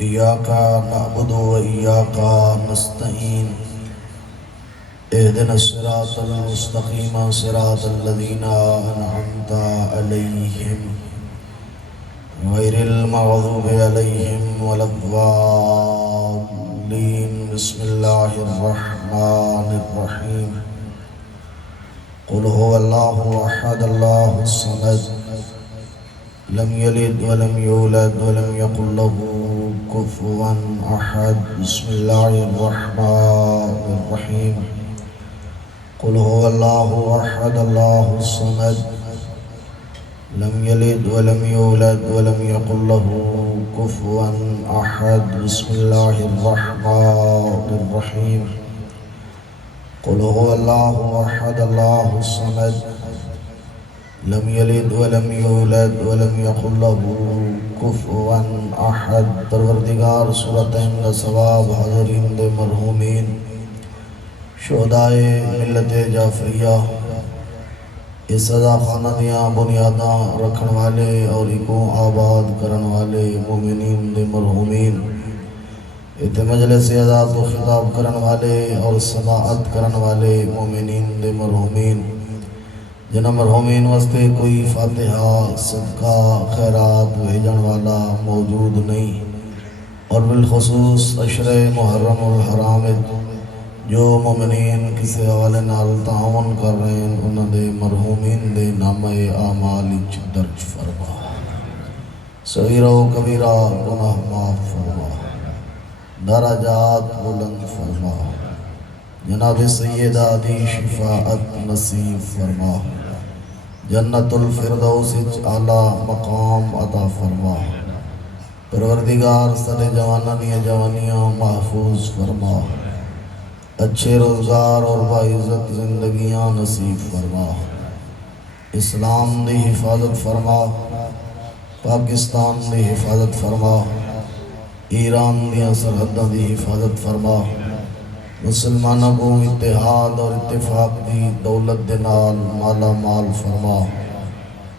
إياك نعبد وإياك نستعين اهدنا الصراط المستقيم صراط الذين أنعمت عليهم غير المغضوب عليهم ولا الضالين. بسم الله الرحمن الرحيم. قل هو الله أحد الله الصمد لم يلد ولم يولد ولم يكن له كفوا أحد. بسم الله الرحمن الرحيم. قل هو الله أحد الله الصمد لم يلد ولم يولد ولم يكن له كفوا أحد. بسم الله الرحمن الرحيم. قل هو الله أحد الله الصمد لم يلد ولم يولد ولم يكن له كفوا أحد. پروردگار صورتین کا ثواب حاضرین دے مرحومین شہدائے ملت جعفریہ اس سزا خانہ دیاں بنیاداں رکھن والے اور ایکوں آباد کرن والے مومنین دے مرحومین اتنے مجلس عزاد و خطاب کرن والے اور سماعت کرن والے مومنین دے مرحومین جنہ مرحومین واسطے کوئی فاتحہ صدقہ خیرات بھیجن والا موجود نہیں، اور بالخصوص عشرہ محرم الحرام جو مومنین کسی حوالے نال تعاون کر رہے ہیں انہوں دے مرحومین دے نامہ اعمال درج فرما، صغیرہ و کبیرہ گناہ معاف فرما، درجات بلند فرما، جناب سیدہ دی شفاعت نصیب فرما، جنت الفردوس اعلیٰ مقام عطا فرما، پروردگار سارے جوانہ دیا جوانیاں محفوظ فرما، اچھے روزگار اور باعزت زندگیاں نصیب فرما، اسلام دی حفاظت فرما، پاکستان دی حفاظت فرما، ایران دیا سرحدہ دی حفاظت فرما، مسلمانوں کو اتحاد اور اتفاق دی دولت دنال مالا مال فرما،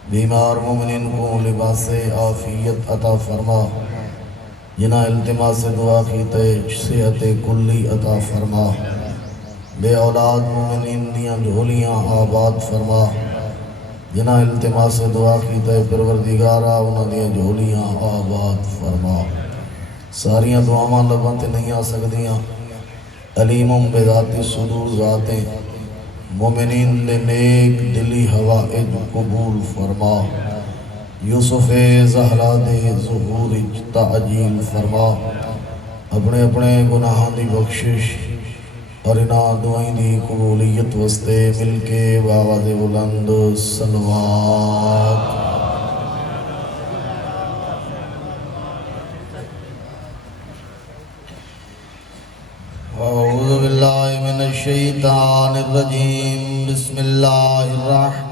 بیمار مومنین کو لباس عافیت عطا فرما، جنہ التماس دعا کیتے صحت کلی عطا فرما، بے اولاد مومنین دیاں جھولیاں آباد فرما، جنہ التماس دعا کیتے پروردگارہ انہاں دیاں جھولیاں آباد فرما۔ ساریاں دعاواں لباں تے نہیں آ سکدیاں، علیمم بذات صدور ذاتیں مومنین دے نیک دلی ہوائج قبول فرما، یوسف زہرا دے ظہور تعجیل فرما، اپنے اپنے گناہاں دی بخشش اور انہاں دعائیں دی قبولیت واسطے مل کے بآواز بلند صلوات۔ اعوذ باللہ من الشیطان الرجیم، بسم اللہ الرحمن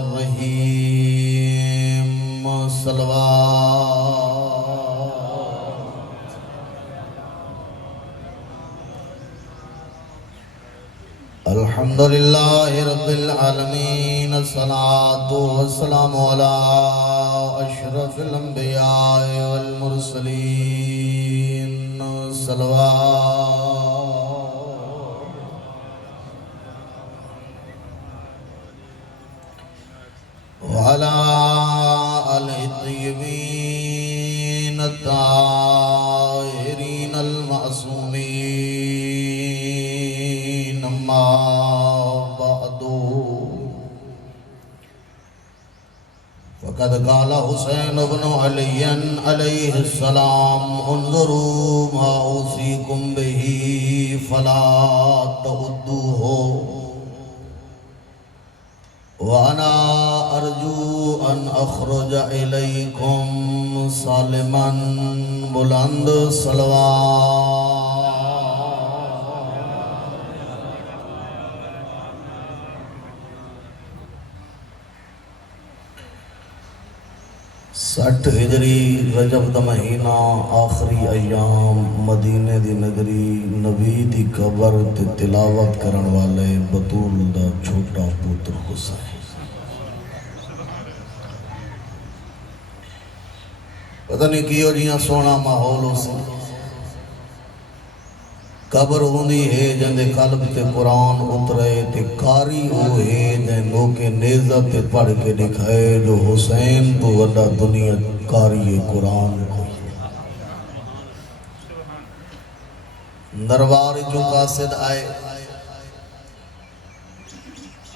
الرحیم، صلوات۔ الحمدللہ رب العالمین، الصلاة والسلام علی اشرف الانبیاء والمرسلین، صلوات۔ وعلى آلہ الطیبین الطاہرین المعصومین، اما بعد فقد قال حسین بن علی علیہ السلام انظروا ما اوصیکم بہ فلا تغدوہ وانا ارجو ان اخرج الیکم سالما، بلند صلوات۔ سٹھ ہجری رجب دا مہینہ آخری ایام مدینے دی نگری نبی دی قبر تے تلاوت کرن والے بطول دا چھوٹا پوتر حسین پتہ نہیں کیوں جیاں سونا ماحول ہو سی قبر ہوندی ہے جندے قلب تے قرآن اترے تے کاری ہو ہے جن لوکے نیزہ تے پڑھ کے دکھائے جو حسین تو وڈا دنیا کاری قرآن کو دربار جو قاصد آئے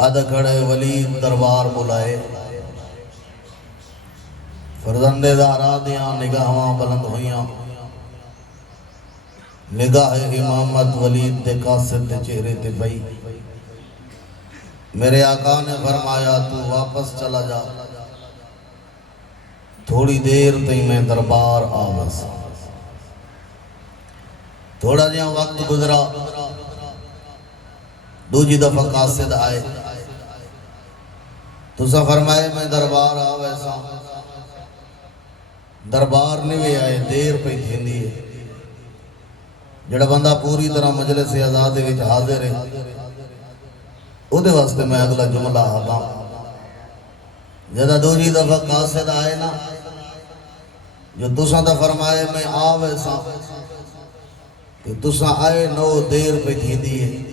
ادھ کھڑے ولید دربار بلائے فرزند زہرا دیاں نگاہاں بلند ہویاں نگاہ امامت ولید دے قاصد دے چہرے تے بھئی میرے آقا نے فرمایا تو واپس چلا جا تھوڑی دیر تے میں دربار آواز تھوڑا جہاں وقت گزرا دوجی دفعہ قاصد آئے تو سا فرمائے میں دربار آویسا دربار نہیں آئے دیر پہ تھیندی ہے جڑا بندہ پوری طرح مجلس آزادی وچ حاضر ہے او دے واسطے میں اگلا جملہ آبا جدہ دوجی دفعہ قاصد آئے نا جو تساں دا فرمائے میں آویسا کہ تساں آئے نو دیر پہ تھیندی ہے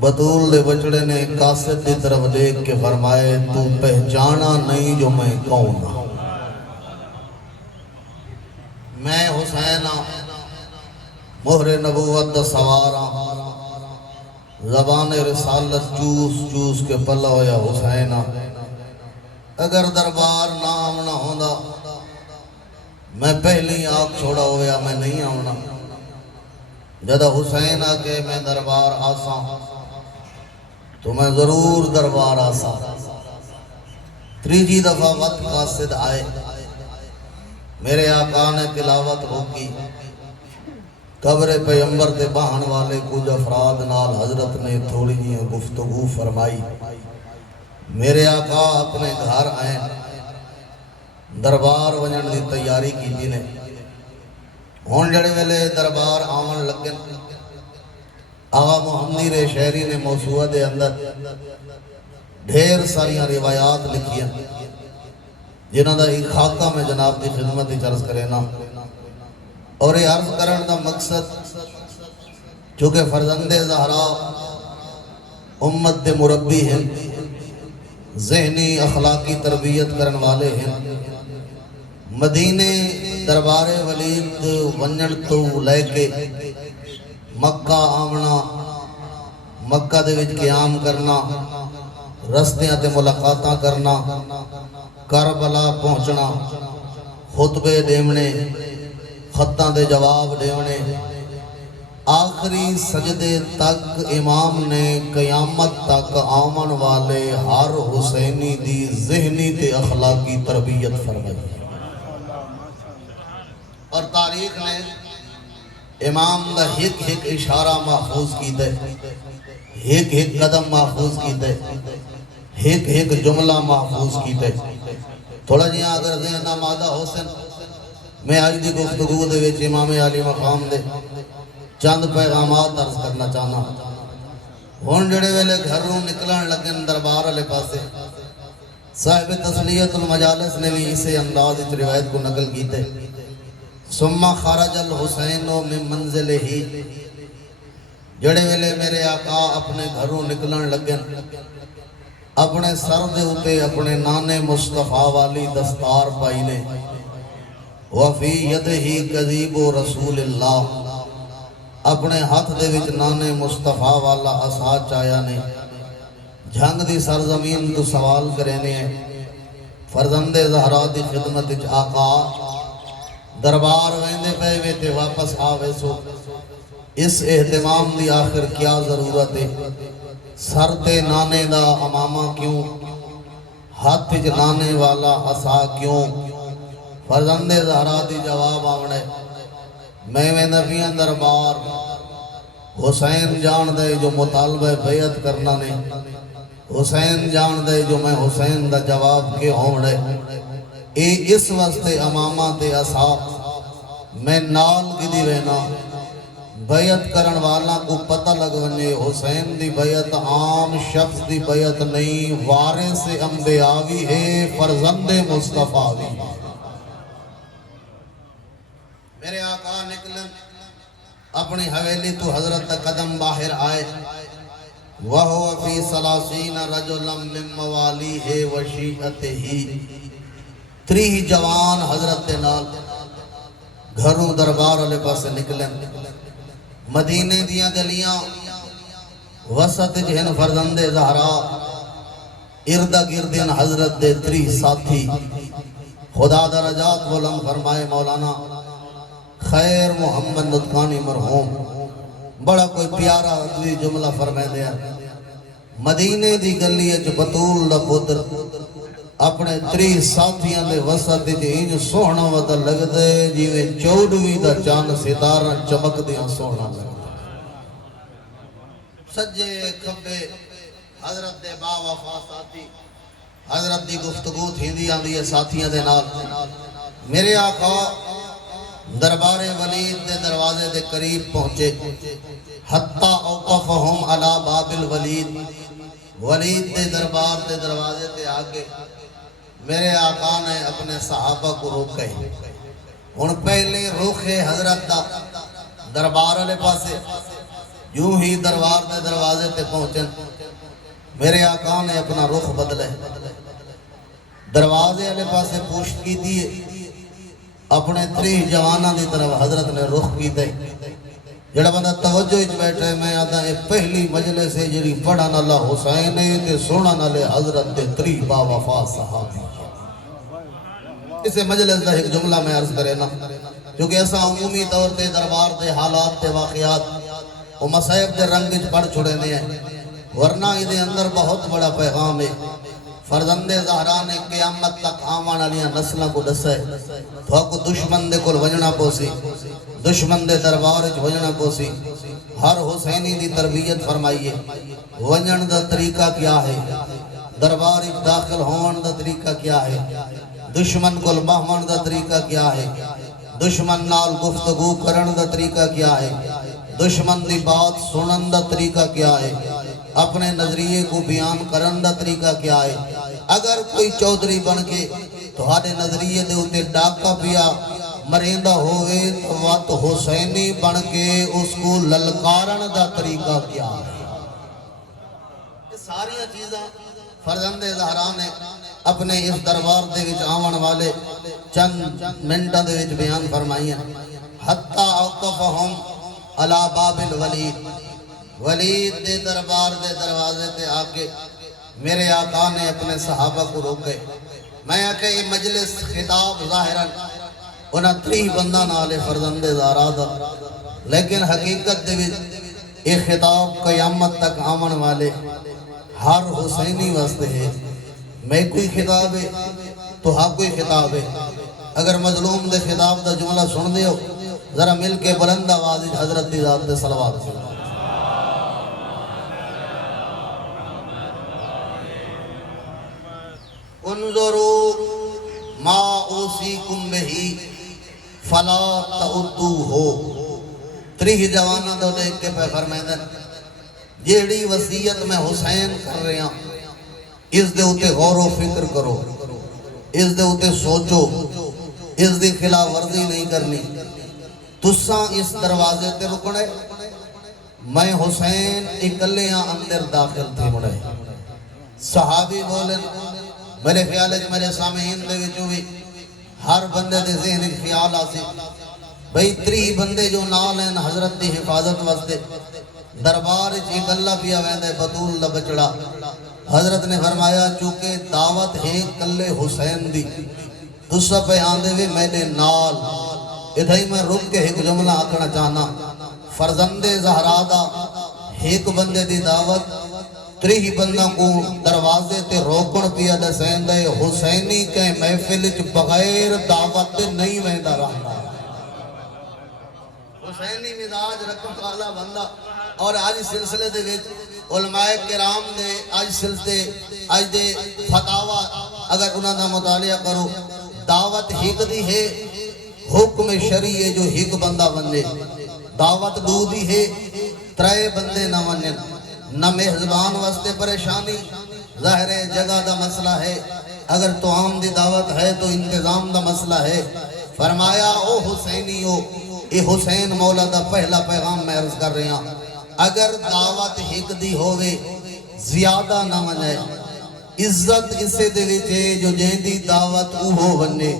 بطول دے بچڑے نے قاصد دی طرف دیکھ کے فرمائے تو پہچانا نہیں جو میں کون ہوں میں حسین مہر نبوت دا سوارا زبان رسالت چوس چوس کے پلا ہویا حسین اگر دربار نہ آمنا ہوندا میں پہلی آنکھ چھوڑا ہویا میں نہیں آمنا جدہ حسین آکے میں دربار آسا تو میں ضرور دربار آسا تریجی دفعہ وقت قاصد آئے میرے آقا نے تلاوت ہوکی قبر پیغمبر تے باہن والے کچھ افراد نال حضرت نے تھوڑی جی گفتگو فرمائی میرے آقا اپنے گھر آئے دربار ونجن دی تیاری کی جی نے ہون جڑے ویلے دربار آمن لگن آغا محمدی رے شہری نے موسوعہ دے اندر ڈھیر ساریاں روایات لکھیاں جنہاں دا ایک خاکہ میں جناب دی خدمت ہی چرس کرے نا اور یہ عرض کرن دا مقصد چونکہ فرزند زہرا امت دے مربی ہیں ذہنی اخلاقی تربیت کرن والے ہیں مدینے دربار ولید ونجن تو لے کے مکہ آمنا مکہ دے وچ قیام کرنا رستیاں تے ملاقاتاں کرنا کربلا پہنچنا خطبے دیونے خطاں دے جواب دیونے آخری سجدے تک امام نے قیامت تک آمن والے ہر حسینی دی ذہنی تے اخلاقی تربیت فرمائی اور تاریخ نے امام دا ہک ہک اشارہ محفوظ کی دے ہک ہک قدم محفوظ کی دے ہک ہک جملہ محفوظ کی دے تھوڑا جی اگر ذہن آمادہ حسن میں آج دی گفتگو دے وچ امام علی مقام دے چند پیغامات درس کرنا چاہنا ہون جڑے ویلے گھروں نکلن لگن دربار علیہ پاسے صاحب تسلیت المجالس نے بھی اسے انداز اس روایت کو نقل کیتے ثم خرج الحسین من منزل ہی جڑے ویلے میرے آقا اپنے گھروں نکلن لگن اپنے سر دے ہوتے اپنے نانے مصطفیٰ والی دستار پائی نے وفی یدہی قذیب رسول اللہ اپنے ہاتھ دے وچ نانے مصطفیٰ والا عصا چایا نے جھنگ دی سرزمین تو سوال کرینے ہیں فرزند زہرا دی خدمت اچ آقا دربار ویندے پہ ویتے واپس آوے سو اس اہتمام دی آخر کیا ضرورت ہے سر تے نانے دا امامہ کیوں ہاتھ اچ نانے والا عصا کیوں فرزند زہرا دی جواب آونے میں نبیاں دربار حسین جان دے جو مطالبہ بیعت کرنا نے حسین جان دے جو میں حسین دا جواب کے ہونے اے اس واسطے امامہ تے عصا میں نال کی دی وینا بیعت کرن والا کو پتہ لگ ونجے حسین دی بیعت عام شخص دی بیعت نہیں وارث انبیاء بھی ہے فرزند مصطفیٰ بھی آقا نکلن اپنی حویلی تو حضرت قدم باہر آئے وَهُوَ فِي ثَلَاثِينَ رَجُلًا مِّن مَّوَالِيهِ وَشِيعَتِهِ 30 جوان حضرت نال گھروں دربار والے پاسے نکلن مدینے دیاں گلیاں وسط جہن فرزند زہرا ارد گردین حضرت دے 30 ساتھی خدا درجات بلند فرمائے مولانا خیر محمد نطقانی مرحوم بڑا کوئی پیارا ادوی جملہ فرمائے دیا مدینے دی گلی جو بطول دا پتر اپنے 30 ساتھیاں دے وسط جہین سوہنا ودا لگ دے جیویں چوڑوی دا چاند ستارہ چمک دیاں سوہنا لگ دے سجے کھبے حضرت دے با وفا ساتھی حضرت دی گفتگو تھی دی آن دیئے ساتھیاں دے نال میرے آقا دربار ولید دے دروازے دے قریب پہنچے حتی اوقفہم علی باب الولید ولید دے دربار دے دروازے تے آگے میرے آقا نے اپنے صحابہ کو روکے ان پہلے روکے حضرت دا دربار علیہ پاسے یوں ہی دربار دے دروازے تے پہنچن میرے آقا نے اپنا رخ بدلے دروازے علیہ پاسے پوشت کی دیئے اپنے 30 جوانہ دی طرف حضرت نے رخ کی دے جڑا بندہ توجہ اچ بیٹھے میں آدھا ہے پہلی مجلس ہے جڑی پڑھا ناللہ حسین ہے تے سونا نالے حضرت دے 30 با وفا صحابی اسے مجلس دا ایک جملہ میں عرض کرے نا کیونکہ ایسا عمومی طور تے دربار دے حالات تے واقعات وہ مسائب دے رنگج پڑھ چھوڑے نہیں ہیں ورنہ ادھے اندر بہت بڑا پیغام ہے فرزند زہرا نے قیامت تک آمان علیہ نسلہ کو دسے تو کو دشمن دے کل وجنہ پوسی دشمن دے دربار وجنہ پوسی ہر حسینی دی تربیت فرمائیے وجن دا طریقہ کیا ہے دربار داخل ہون دا طریقہ کیا ہے دشمن کل مہمن دا طریقہ کیا ہے دشمن نال گفتگو کرن دا طریقہ کیا ہے دشمن دی بات سنن دا طریقہ کیا ہے اپنے نظریے کو بیان کرن دا طریقہ کیا ہے اگر کوئی چودھری بن کے تو ہارے نظریے دے ہوتے ڈاکہ پیا مریندہ ہوئے تو وقت حسینی بن کے اس کو للکارن دا طریقہ کیا ہے یہ ساری چیزاں فرزند زہرا نے اپنے اس دربار دے وچ آون والے چند منٹاں دے وچ بیان فرمائی ہیں حتی اوقفہم علی باب الولید ولید دے دربار دے دروازے تے آگے میرے آقا نے اپنے صحابہ کو روکے میں آکے یہ مجلس خطاب ظاہراً انہاں 30 بندہ نالے فرزند زہرا دا لیکن حقیقت دے وچ یہ خطاب قیامت تک آمن والے ہر حسینی واسطے ہے میں کوئی خطاب ہے تو ہاں کوئی خطاب ہے اگر مظلوم دے خطاب دا جملہ سن دے ہو ذرا مل کے بلند آواز حضرت دی ذات دے صلوات سے انظروا ما اوصیکم بہی فلا تعدوہ 30 جوانہ دو دیکھ کے پہ فرمیدن جیڑی وصیت میں حسین کر رہے ہیں اس دے ہوتے غور و فکر کرو اس دے ہوتے سوچو اس دی خلاف ورزی نہیں کرنی تساں اس دروازے تے رکنے میں حسین اکلیاں اندر داخل تھے مڑے صحابی بولن میرے خیال ہے میرے سامعین دے وچوں بھی ہر بندے دے ذہن خیال آسی بھئی 30 بندے جو نال ہیں حضرت دی حفاظت واسطے دربار ایک اللہ پیا ویندے بطول دا بچڑا حضرت نے فرمایا چونکہ دعوت ہے کلے حسین دی تسا پہ آندے بھی میں نے نال ادھائی میں رک کے ایک جملہ آکھنا چاہنا فرزند زہرا دا ایک بندے دی دعوت 30 بندہ کو دروازے تے روکن پیا دسین دے حسینی کے محفل بغیر دعوت نہیں ویندہ رہنا حسینی مزاج رکھن والا بندہ اور آج سلسلے دے وچ علماء کرام دے آج سلسلے آج دے فتاوہ اگر انہاں دا مطالعہ کرو دعوت ہیک دی ہے حکم شریع جو ہیک بندہ بننے دعوت دو دی ہے 3 بندے نہ بننے نہ مہزبان واسطے پریشانی ظاہر جگہ دا مسئلہ ہے اگر تو عام دی دعوت ہے تو انتظام دا مسئلہ ہے فرمایا او حسینیو یہ حسین مولا دا پہلا پیغام میں عرض کر رہا ہوں، اگر دعوت ایک دی ہوئے زیادہ نہ ونجائے، عزت اسے دے وچے جو جیندی دعوت اوہو ونجے،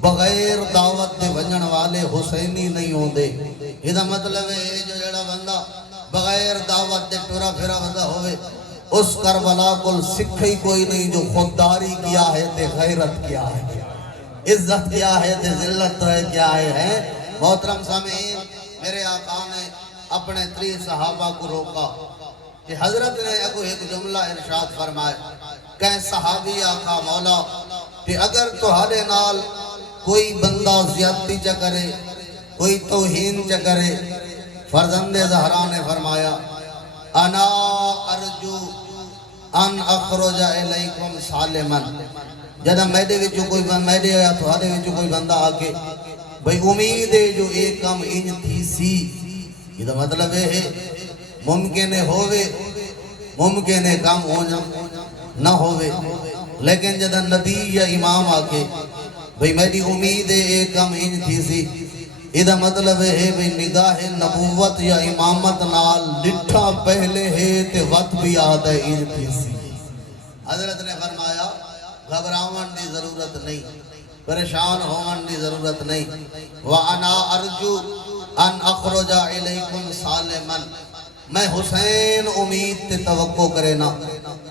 بغیر دعوت دے ونجن والے حسینی نہیں ہوندے۔ یہ مطلب ہے جو جڑا بندہ بغیر دعوت دے ٹورا پھرا بندہ ہوئے، اس کربلا کو سکھئی کوئی نہیں، جو خودداری کیا ہے تے غیرت کیا ہے، عزت کیا ہے تے ذلت کیا ہے۔ محترم سامعین، میرے آقا نے اپنے 3 صحابہ کو روکا کہ حضرت نے ایک جملہ ارشاد فرمائے کہ صحابی آقا مولا کہ اگر تہاڈے نال کوئی بندہ زیادتی چا کرے، کوئی توہین چا کرے، فرزند زہرا نے فرمایا انا ارجو ان اخرج الیکم سالما، جدہ میڈے وچو کوئی میڈے یا تہاڈے وچو کوئی بندہ آکے بھئی امید ہے جو ایک کم انج تھی سی، یہ مطلب ہے ممکن ہے ہوئے، ممکن ہے کام ہو نہ ہوئے، لیکن جدہ نبی یا امام آکے بھئی میری امید ہے ایک کم انج تھی سی، یہ مطلب ہے بھئی نگاہ نبوت یا امامت نال لٹھا پہلے ہے تے وقت بھی آدھا انج تھی سی۔ حضرت نے فرمایا گھبراون دی ضرورت نہیں، پریشان ہوون دی ضرورت نہیں، وَأَنَا أَرْجُو أَنْ أَخْرُجَ إِلَيْكُمْ سَالِمًا، میں حسین امید تے توقع کرے نا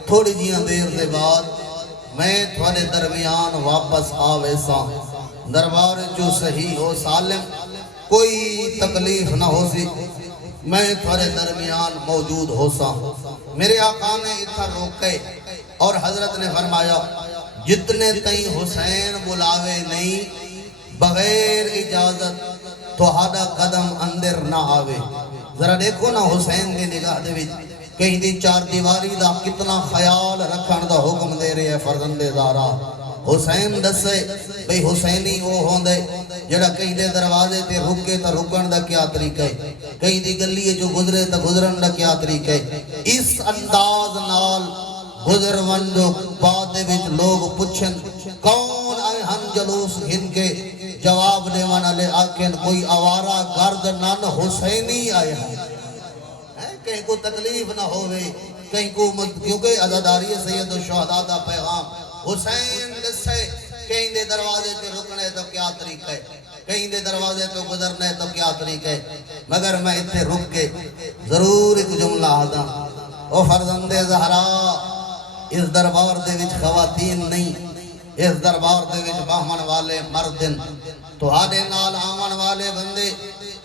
تھوڑی جیاں دیر دے بعد میں تھوڑے درمیان واپس آوے سا، دربار جو صحیح ہو سالم، کوئی تکلیف نہ ہو سی، میں تھوڑے درمیان موجود ہو سا۔ میرے آقا نے اتھا روکے اور حضرت نے فرمایا جتنے تئیں حسین بلاوے نہیں، بغیر اجازت تہاڈا قدم اندر نہ آوے۔ ذرا دیکھو نا حسین دی نگاہ دے وچ کہیں دی 4 دیواری دا کتنا خیال رکھن دا حکم دے رہے ہیں فرزند زہرا۔ حسین دسے بھئی حسینی وہ ہوندے جڑا کہیں دے دروازے تے رکے تا رکن دا کیا طریقہ ہے، کہیں دی گلی جو گزرے تا گزرن دا کیا طریقہ ہے۔ اس انداز نال گزر ون جو بعد وچ لوگ پوچھن کون آئے ہم جلوس ہن کے جواب دے ون علی آکن کوئی آوارہ گرد نان حسینی آئے ہیں، کہیں کو تکلیف نہ ہوئے، کہیں کو کیونکہ عزاداری سید و شہداء دا پیغام حسین دسے کہیں دے دروازے تے رکنے تو کیا طریقہ ہے، کہیں دے دروازے تو گزرنے تو کیا طریقہ ہے۔ مگر میں اتنے رک کے ضرور ایک جملہ آدھا، او فرزند زہرا اس دربار دے وچ خواتین نہیں، اس دربار دے وچ باہمن والے مردن، تو آدھے نال آمن والے بندے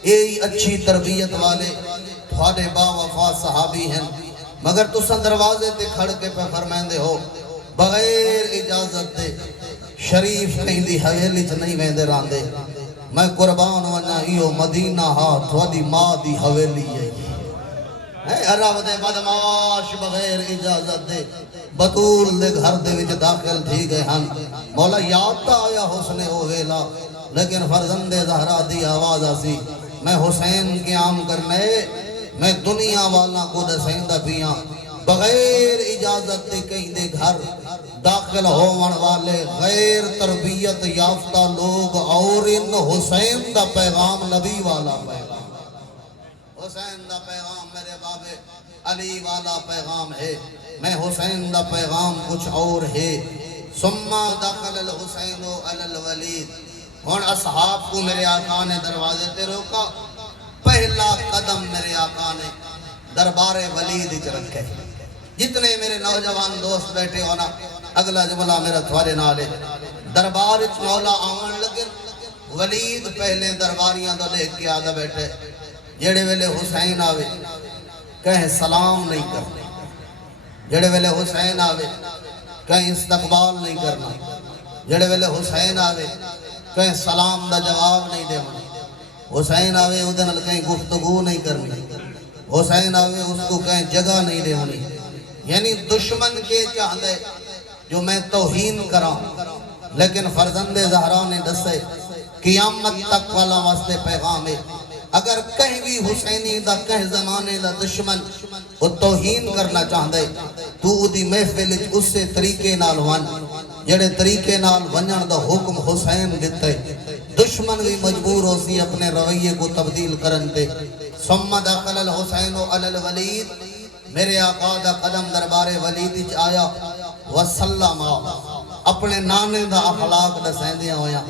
یہی اچھی تربیت والے تھوڑے با وفا صحابی ہیں، مگر تساں دروازے تے کھڑ کے پہ فرمائندے ہو بغیر اجازت دے شریف کہیں دی حویلی چ نہیں ویندے راندے، میں قربان ونجا ایو مدینہ ہاں تھوڑی ماں دی حویلی ہے۔ عرب دے بدماش بغیر اجازت دے بطول دے گھر دے وچ داخل تھی گئے ہن، مولا یاد تا آیا حسن او ویلا، لیکن فرزند زہرا دی آواز آسی میں حسین قیام کرنے میں دنیا والا کو دسیندہ پیاں، بغیر اجازت دے کہیں دے گھر داخل ہوون والے غیر تربیت یافتہ لوگ اور ان حسین دا پیغام نبی والا پیغام، حسین دا پیغام میرے بابے علی والا پیغام ہے، میں حسین دا پیغام کچھ اور ہے۔ ثم دخل الحسین علی الولید، ہون اصحاب کو میرے آقا نے دروازے تے روکا، پہلا قدم میرے آقا نے دربار ولید اچ رکھے۔ جتنے میرے نوجوان دوست بیٹھے ہونا اگلا جملہ میرا تھوڑے نالے دربار اچ مولا آمن لگے، ولید پہلے درباریاں دا لے کے آگا بیٹھے، جڑے ویلے حسین آوے کہیں سلام نہیں کرنا، جڑے ویلے حسین آوے کہیں استقبال نہیں کرنا، جڑے ویلے حسین آوے کہیں سلام دا جواب نہیں دے ہونا، حسین آوے ادھن کہیں گفتگو نہیں کرنی، حسین آوے اس کو کہیں جگہ نہیں دے ہونی، یعنی دشمن کے چاہدے جو میں توہین کراں، لیکن فرزند زہرا نے دسے قیامت تک والا واسطے پیغام ہے، اگر کہیں بھی حسینی دا کہیں زمانے دا دشمن وہ توہین کرنا چاہدے تو دی محفل اس سے طریقے نال ون، جڑے طریقے نال ونجن دا حکم حسین دیتے، دشمن دشمن بھی مجبور ہو سی اپنے رویے کو تبدیل کرنتے. ثم دخل الحسین علی الولید، میرے آقا دا قدم دربار ولید آیا. وسلم، اپنے نانے دا اخلاق دسیندیاں ہویا.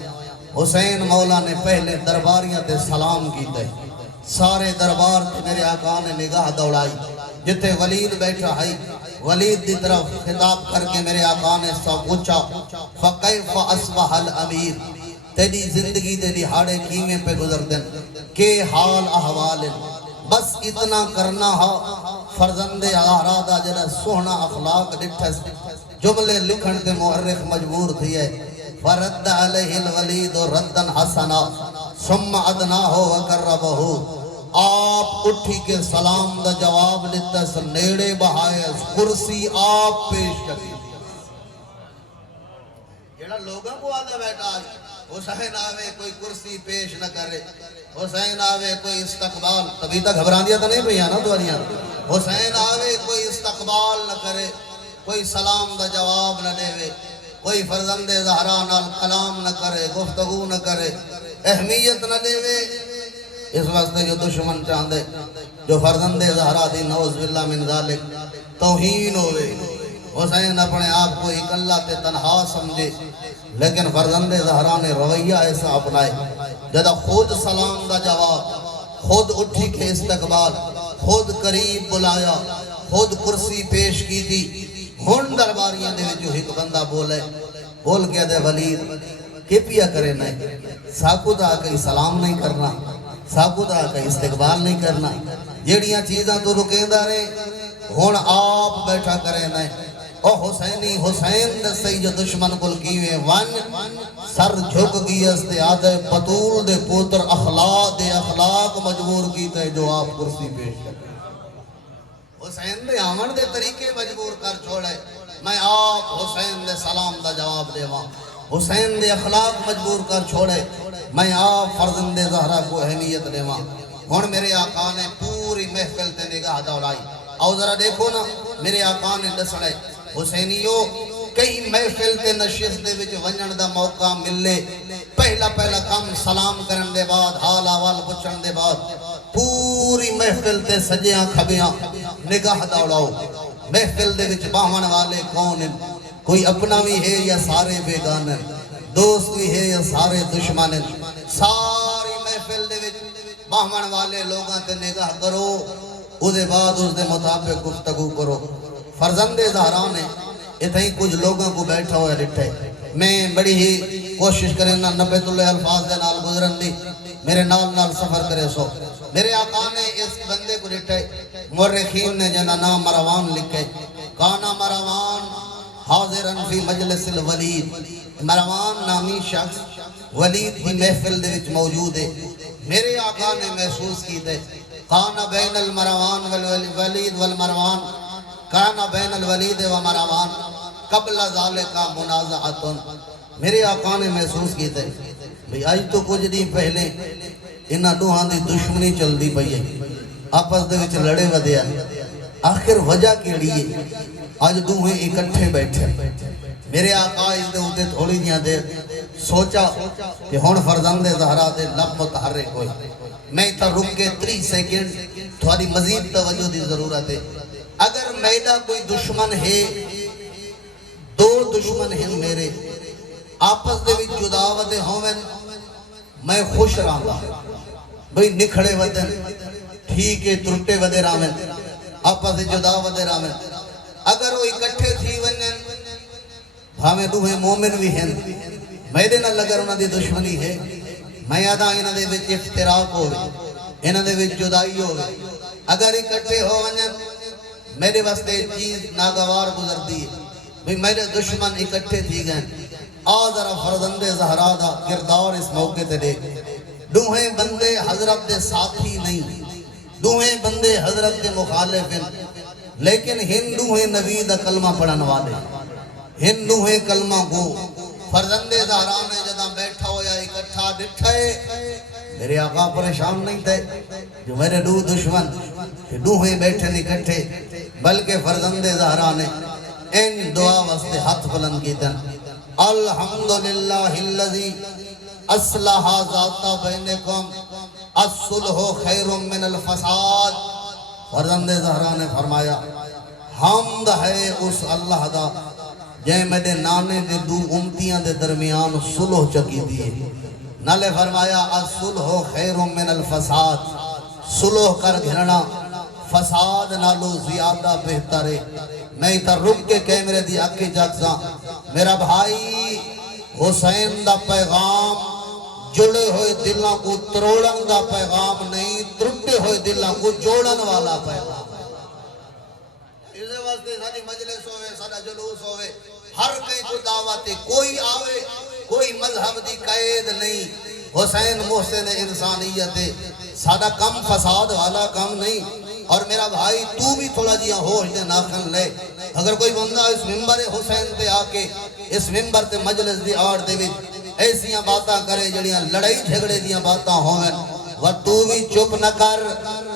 حسین مولا نے پہلے درباریاں تے سلام کیتے. سارے دربار تے میرے آقا نے نگاہ دوڑائی. جتے ولید بیٹھا ہے ولید دی طرف خطاب کر کے میرے آقا نے سب پوچھا فَقَيْفَ أَصْبَحَ الْأَمِيرِ، تیری زندگی تیری ہاڑے کیویں پہ گزر دن، کہ حال احوال. بس اتنا کرنا ہا فرزند آرادہ جنہ سونا اخلاق ڈٹھس. جملے لکھن تے محرخ مجبور تھی ہے. فَرَدَّ عَلَيْهِ الْوَلِيدُ رَدًّا حَسَنًا ثُمَّ أَدْنَاهُ وَكَرَّمَهُ. آپ اٹھی کے سلام دا جواب لیتا ہے، نیڑے بہائے کرسی آپ پیش کریں. جڑا لوگوں کو آدھا بیٹھا حسین آوے کوئی کرسی پیش نہ کرے، حسین آوے کوئی استقبال، تبھی تک گھبران دیا تو نہیں پہیا نا دوانیاں. حسین آوے کوئی استقبال نہ کرے، کوئی سلام دا جواب نہ دے، کوئی فرزند زہرا نال کلام نہ کرے، گفتگو نہ کرے، اہمیت نہ دے. اس واسطے جو دشمن چاندے جو فرزند زہرا دی نعوذ باللہ من ذالک توہین ہوئے. حسین اپنے آپ کو اکلا تے تنہا سمجھے، لیکن فرزند زہرا نے رویہ ایسا اپنائے. جدا خود سلام دا جواب، خود اٹھی کے استقبال، خود قریب بلایا، خود کرسی پیش کی تھی. ہن درباریاں دے جو ایک بندہ بولے، بول کے دے ولید کہ پیا کرے نہیں، ساکو دا کئی سلام نہیں کرنا، ساکو دا کئی استقبال نہیں کرنا، جیڑیاں چیزاں تو رکیندہ رہے. ہن آپ بیٹھا کرے نہیں. او حسینی حسین دے سی جو دشمن کل کیوے ون سر جھک گئی اس دے آدھے بطول دے پوتر اخلاق مجبور کیتا ہے جو آپ کرسی پیش کریں. حسین دے آمن دے طریقے مجبور کر چھوڑے. میں آپ حسین دے سلام دا جواب دے وہاں. حسین دے اخلاق مجبور کر چھوڑے. میں آپ فرزند زہرا کو اہمیت دے وہاں. ہن میرے آقا نے پوری محفل تے نگاہ دوڑائی. آؤ ذرا دیکھو نا، میرے آقا نے دسڑے حسینیو کئی محفل تے نشست دے وچ ونجن دا موقع ملے، پہلا کام سلام کرن دے بعد حال احوال پوچھن دے بعد پوری محفل تے سجیاں کھبیاں نگاہ دوڑاؤ. محفل دے وچ باہن والے کون ہیں؟ کوئی اپنا بھی ہے یا سارے بیگان ہیں؟ دوست بھی ہے یا سارے دشمن ہیں؟ ساری محفل دے وچ باہن والے لوگاں تے نگاہ کرو، اس دے بعد اس دے مطابق گفتگو کرو. فرزند زہرا نے اتھے ہی کچھ لوگوں کو بیٹھا ہوا لٹھے. میں بڑی ہی کوشش کریں نا 90 الفاظ دے نال گزرن دی، میرے نال سفر کرے سو. میرے آقا نے اس بندے کو لٹھے. مورخین نے جنا نام مروان لکھے. کانا مروان حاضرن فی مجلس الولید. مروان نامی شخص ولید کی محفل دے وچ موجود ہے. میرے آقا نے محسوس کی دے کانا بین المروان والولید والمروان، کانا بین الولید و مروان قبل ذالکا منازعتن. میرے آقا نے محسوس کی تھے بھئی آج تو کچھ دن پہلے انہاں دوہاں دی دشمنی چل دی پئی ہے، آپس دے وچ لڑے ودے ہیں. آخر وجہ کے لیے آج دوہیں اکٹھے بیٹھے. میرے آقا اس دے ہوتے تھوڑی دیاں دیر سوچا کہ ہون فرزند زہرا دے لب متحرک ہوئی. میں تا رک کے 30 سیکنڈ تھوڑی مزید توجہ دی ضرورت ہے. اگر میرا کوئی دشمن ہے، دو دشمن ہیں میرے، آپس دے وچ جدا ودے ہوون، میں خوش رہاں. بھئی نکھڑے ودن ٹھیک ہے، ترٹے ودے رامن، آپس دے جدا ودے رامن. اگر وہ اکٹھے تھی ونن، بھامے دوہے مومن بھی ہیں، میرے نہ لگر انہاں دی دشمنی ہے، میں یاداں انہاں دے وچ افتراق ہوئے، انہاں دے وچ جدائی ہوئے. اگر اکٹھے ہو ونن میرے واسطے چیز ناگوار گزر دی ہے، میرے دشمن اکٹھے تھی گئے. ذرا فرزند زہرا دا کردار اس موقع تے دیکھ. دوہیں بندے حضرت دے ساتھی نہیں، دوہیں بندے حضرت دے مخالف ہیں، لیکن ہندوہیں نبی دا کلمہ پڑھن والے، ہندوہیں کلمہ گو. فرزند زہرا نے جدہ بیٹھا ہویا اکٹھا ڈٹھے. میرے آقا پریشان نہیں تھے جو میرے دو دشمن دوہیں بیٹھے نکٹھے، بلکہ فرزند زہرا نے ان دعا واسطے ہاتھ بلند کی تن. الحمدللہ اللذی اصلح ذات بینکم الصلح خیر من الفساد. فرزند زہرا نے فرمایا حمد ہے اس اللہ دا جے میرے نانے دے دو امتیاں دے درمیان صلح چکی دیئے. نالے فرمایا الصلح خیر من الفساد، صلح کر گھرنا فساد نالو زیادہ بہتر ہے. میں ادھر رک کے کیمرے دی آکے جاگزاں میرا بھائی حسین دا پیغام جڑے ہوئے دلوں کو تروڑن دا پیغام نہیں، ٹوٹے ہوئے دلوں کو جوڑن والا پیغام. اس واسطے ساری مجلس ہوئے، سارا جلوس ہوئے، ہر کہیں کو دعوت ہے، کوئی آوے کوئی مذہب دی قید نہیں. حسین محسن انسانیت ہے، سارا کم فساد والا کم نہیں. اور میرا بھائی تو بھی تھوڑا جیا ہوش دے ناکھن لے. اگر کوئی بندہ اس ممبر حسین تے آکے اس ممبر تے مجلس دی آڑ دے بھی ایسیاں باتاں کرے جڑیاں لڑائی جھگڑے دیاں باتاں ہوئن، وہ تو بھی چپ نہ کر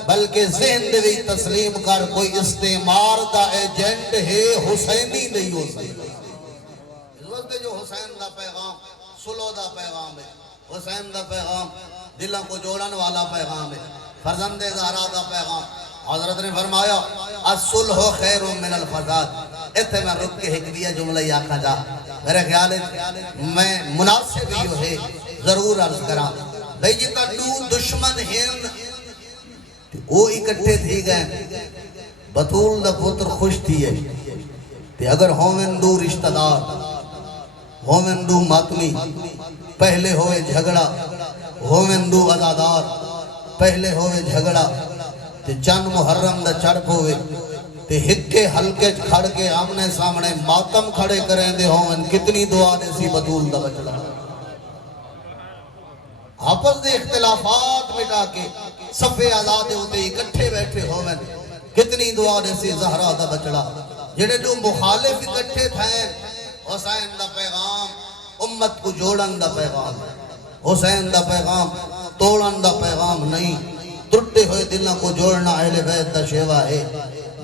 بلکہ ذہن دے بھی تسلیم کر کوئی استعمار دا ایجنٹ ہے، حسینی نہیں ہو سکتا. اس وقت جو حسین دا پیغام صلح دا پیغام ہے، حسین دا پیغام دلوں کو جوڑن والا پیغام ہے، فرزند زہرا دا پیغام. حضرت نے فرمایا الصلح خیر من الفساد. اتھے میں رک کے ایک دیا جملہ ہی آکھا جا میرے خیال ہے میں مناسب ہی ہے ضرور عرض کرا. بھئی جتا دو دشمن ہیں وہ اکٹھے تھی گئے، بطول دا پتر خوش تھی ہے کہ اگر ہومن دو رشتہ دار ہومن دو ماتمی پہلے ہوئے جھگڑا، ہومن دو عزادار پہلے ہوئے جھگڑا تے چند محرم دا چڑپ ہوئے تے ہکے ہلکے کھڑ کے آمنے سامنے ماتم کھڑے کریں دے ہوئن کتنی دعا دے سی بطول دا بچڑا. آپس دے اختلافات مٹا کے صفے آزادے ہوتے اکٹھے بیٹھے ہوئن کتنی دعا دے سی زہرا دا بچڑا. جنہیں جو مخالف اکٹھے تھے حسین دا پیغام امت کو جوڑن دا پیغام، حسین دا پیغام توڑن دا پیغام نہیں. ٹوٹے ہوئے دلوں کو جوڑنا اہل بیت دا شیوا ہے،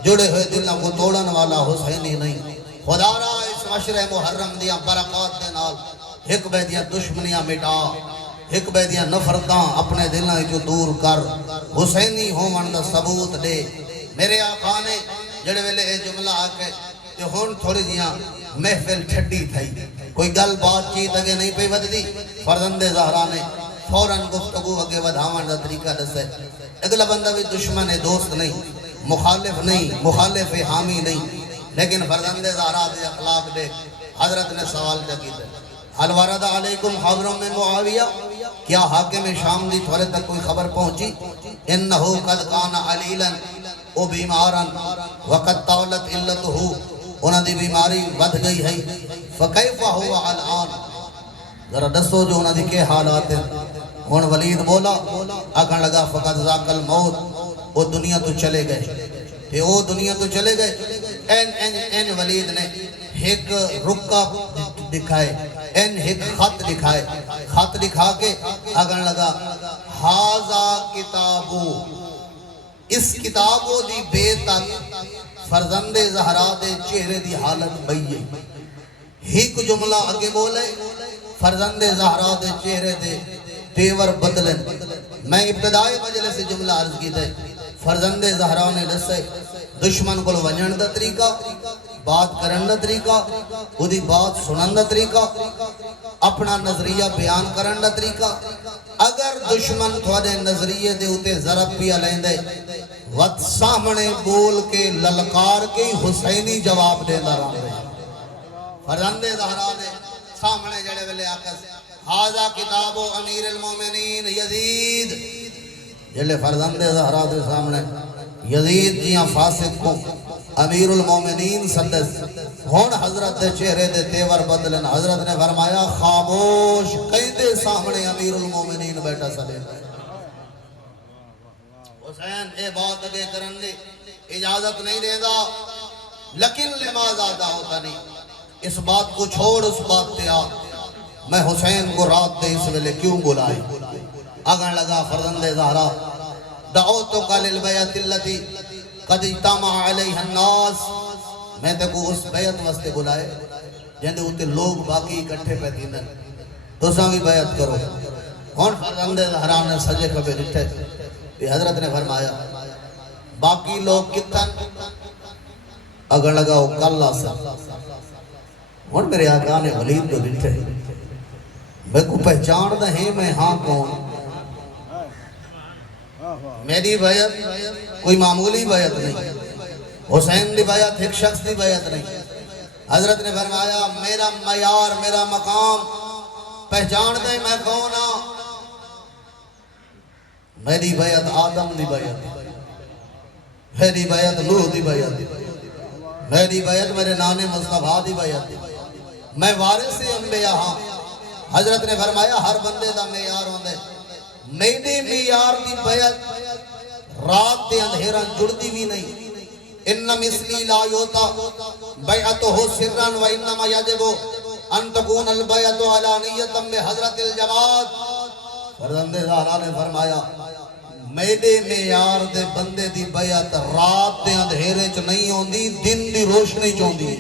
جڑے ہوئے دلوں کو توڑن والا حسینی نہیں. خدا را اس عشر محرم دیا برکات دے نال ایک بے دیا دشمنیاں مٹا، ایک بے دیا نفرتاں اپنے دلوں جو دور کر حسینی ہومن دا ثبوت دے. میرے آقا نے جڑے ویلے اے جملہ آکے کہ ہون تھوڑی دیاں محفل چھڑی تھائی، کوئی گل بات چیت اگے نہیں پہ ود دی. فرزند زہرا نے فوراً گفتگو اگے ودھاون دا طریقہ دسے. اگلا بندہ بھی دشمن ہے، دوست نہیں، مخالف نہیں، مخالف حامی نہیں، لیکن فرزند زہرا دے اخلاق دے. حضرت نے سوال جگی دے حل ورد علیکم خبر من معاویہ، کیا حاکم شام دی تھوڑے تک کوئی خبر پہنچی؟ انہو قد کان علیلا او بیمارا وقد طولت علتہو، انہاں دی بیماری ودھ گئی ہے. فکیف ہوا الان، ذرا دسو جو انہاں دی کے حالات ہیں. ہون ولید بولا آگن لگا فقط ذاک الموت، وہ دنیا تو چلے گئے کہ وہ دنیا تو چلے گئے. این ولید نے ایک رکا دکھائے، این ایک خط دکھائے، خط دکھا کے آگن لگا ہازا کتابو، اس کتابو دی بے تک فرزند زہرا دے چہرے دی حالت بھئی. ایک جملہ آگے بولے فرزند زہرا دے چہرے دے تیور بدلن. میں ابتدائی مجلس سے جملہ عرض کی دے فرزند زہرا نے دسے دشمن کو ونجن دا طریقہ، بات کرن دا طریقہ، وہ بات سنن دا طریقہ، اپنا نظریہ بیان کرن دا طریقہ. اگر دشمن تھوڑے نظریے دے ہوتے ضرب بھی علین دے وقت سامنے بول کے للکار کے حسینی جواب دے دا رہا ہے. فرزند زہرا دے سامنے جڑے ویلے آکس حاضا کتابو امیر المومنین یزید، جلے فرزند زہرا دے سامنے یزید جیاں فاسق کو امیر المومنین سدس ہون حضرت دے چہرے دے تیور بدلن. حضرت نے فرمایا خاموش، کہیں دے سامنے امیر المومنین بیٹھا سلے. حسین اے بات اگے کرن دے اجازت نہیں دے دا، لیکن لماز آدھا ہوتا نہیں. اس بات کو چھوڑ اس بات تے آ، میں حسین کو رات دے اس ویلے کیوں بلائی؟ آگن لگا فرزند زہرا دعوتک للبیعت اللتی قد اجتمع علیہ الناس، میں تے کو اس بیعت واسطے بلائے جہاں دے ہوتے لوگ باقی اکٹھے پہ دیندن. تو بھی بیعت کرو. ہون فرزند زہرا نے سجے کبھی رٹھے حضرت نے فرمایا باقی لوگ کتن اگر لگاؤ کل آسا. ہون میرے آقا نے ولید کو رٹھے میں کو پہچان دا ہے میں ہاں کون. میری بیعت کوئی معمولی بیعت نہیں. حسین دی بیعت ایک شخص دی بیعت نہیں. حضرت نے فرمایا میرا معیار میرا مقام پہچان دے میں کون ہاں. میری بیعت آدم دی بیعت, میری بیعت نوح دی بیعت, میری بیعت میرے نانے مصطفیٰ دی بیعت. میں وارث انبیاء ہاں. حضرت نے فرمایا ہر بندے دا معیار ہوندے. میرے معیار دی بیعت رات دے اندھیرا جڑدی بھی نہیں. ان مثلی لا یوتا بیعتہ سرن و انما یجبو ان تکون البیعت علانیتا میں حضرت الجواد. فرزند زہرا نے فرمایا میرے معیار دے بندے دی بیعت رات دے اندھیرے چ نہیں ہوندی, دن دی روشنی چ ہوندی.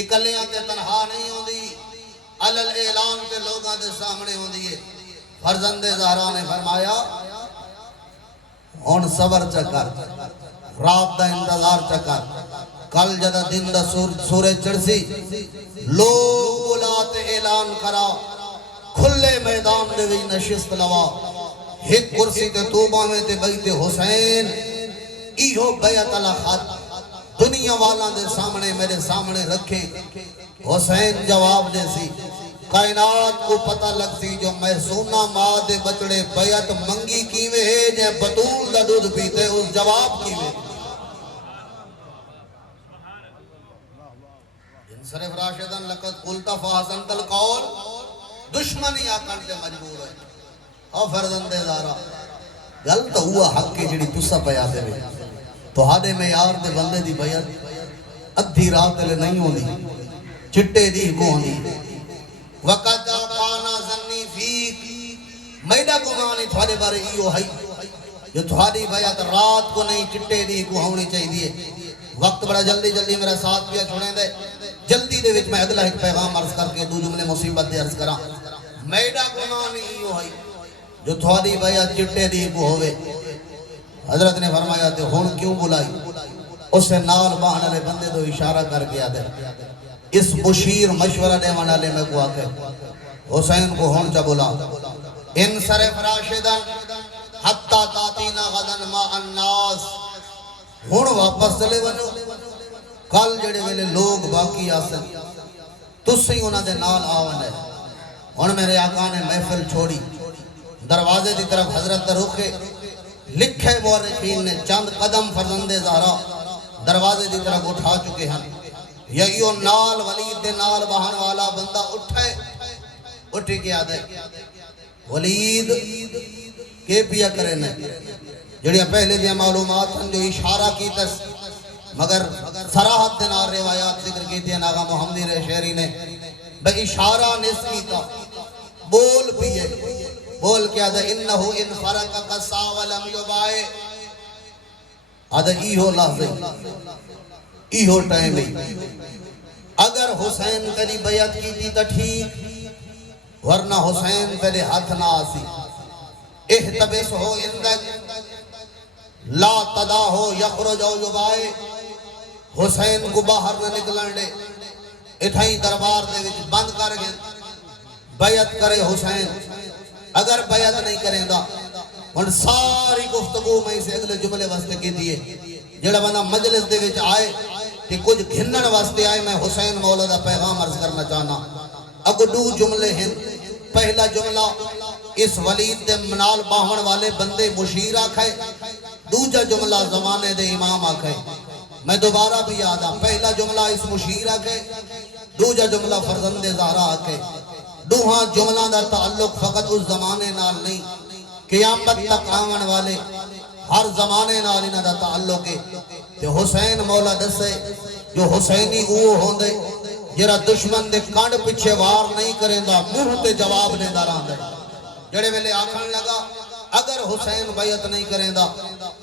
اکلیاں تے تنہا نہیں ہوندی, علل اعلان تے لوگاں دے سامنے ہوندی ہے. فرزند زہرا نے فرمایا ہن صبر چکر, رات دا انتظار چکر, کل جدہ دن دا سورج چڑسی لوگ بلات اعلان کرا کھلے میدان دے وچ نشست لوا. ایک کرسی تے توبہ میں تے بیت حسین ایہو بیعت اللہ خط دنیا والا دے سامنے میرے سامنے رکھے. حسین جواب دے سی کائنات کو پتہ لگتی جو محسونہ ماں دے بچڑے بیعت منگی کیوے ہے جے بطول دا دودھ پیتے اس جواب کیوے. انصرف راشدن لقد قلت فحسنت القول دشمنی آکن سے مجبور ہے. اور فرزند زہرا گل تو ہوا حق کے جڑی تسا پیا دے وے تو ہادے معیار دے بندے دی بیعت ادھی رات لے نہیں ہوندی, چٹے دی کو ہوندی. وقت کانا زنی فیک میڈا گمانی تھوڑے بارے ایو ہے جو تھوڑی بیعت رات کو نہیں چٹے دی کو ہونی چاہیے. وقت بڑا جلدی جلدی میرا ساتھ پیا چھوڑیں دے. جلدی دے وچ میں اگلا ایک پیغام عرض کر کے دو جملے مصیبت دے عرض کرا. میڈا گمانی ایو ہے جو تھوڑی بیعت چٹے دی کو ہوئے. حضرت نے فرمایا تے ہون کیوں بلائی. اس سے نال باہن علیہ بندے دو اشارہ کر گیا دے اس مشیر مشورہ دے وانا لے میں کو آکے حسین کو ہون چا بلا انصرف راشدن حتی تاتینا غدن ما الناس. ہون واپس چلے ونو کل جڑے ویلے لوگ باقی آسن تسی انہاں دے نال آون ہے. ہون میرے آقا نے محفل چھوڑی دروازے دی طرف حضرت رخے لکھے مورخین نے چند قدم فرزند زہرا دروازے دی طرف اٹھا چکے ہیں. یہیو نال ولید دے نال بہن والا بندہ اٹھے اٹھی کیا دے ولید کے پیا کرے نے جڑیاں پہلے دیا معلومات ہیں جو اشارہ کی تس مگر صراحت دے نال روایات ذکر کی تھی آغا محمدی رہ شہری نے بے اشارہ نسمی کا بول پیے بول کیا دے انہو ان فرق قصا ولم یبائے. آدھا ایہو لحظے ایہو ٹائم ہی اگر حسین تیری بیعت کی تھی تا ٹھیک ورنہ حسین تیرے ہاتھ نہ آسی. احتبس ہو اندک لا تدا ہو یخرج او یبائے. حسین کو باہر نہ نکلن دے اتھائی دربار دے وچ بند کر گئے. بیعت کرے حسین اگر بیعت نہیں کریں دا ان ساری گفتگو میں اسے اگلے جملے واسطے کی دیئے جڑا بندہ مجلس دے وچ آئے کہ کچھ گھنن واسطے آئے. میں حسین مولا دا پیغام عرض کرنا چاہنا. اگو دو جملے ہیں. پہلا جملہ اس ولید دے منال باہن والے بندے مشیر آکھائے. دوجہ جملہ زمانے دے امام آکھائے. میں دوبارہ بھی یادا پہلا جملہ اس مشیر آکھائے دوجہ جملہ فرزند زہرا آکھائے. دوہاں جملہ دا تعلق فقط اس زمانے نال نہیں قیامت تک آمن والے ہر زمانے نال انہاں دا تعلق ہے. کہ حسین مولا دسے جو حسینی اوہ ہوندے جرا دشمن دے کانڈ پچھے وار نہیں کریں دا منہ تے جواب دے داران دے. جڑے ویلے آکھن لگا اگر حسین بیعت نہیں کریں دا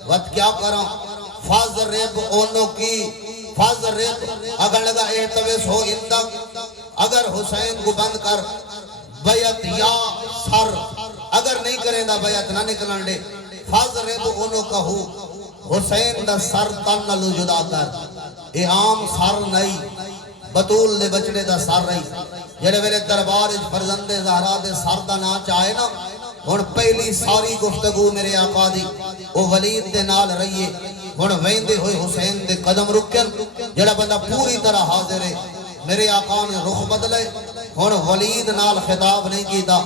وقت کیا کرا فاضر ریب اونو کی فاضر ریب اگر لگا احتویس ہو اندک اگر حسین کو بند کر بیعت یا سر اگر نہیں کریں دا بیعت نہ نکلن دے فاضرب انو کہو حسین دا سر تن نلو جدا کر اے عام سر نہیں بطول دے بچڑے دا سر رہی جڑے ویلے دربار فرزند زہرا دے سر دا نا چاہے نا ہن پہلی ساری گفتگو میرے آقا دی او ولید دے نال رہیے ہن ویندے ہوئے حسین دے قدم رکن جڑا بندہ پوری طرح حاضر ہے میرے آقا نے رخ بدلے ہن ولید نال خطاب نہیں کیتا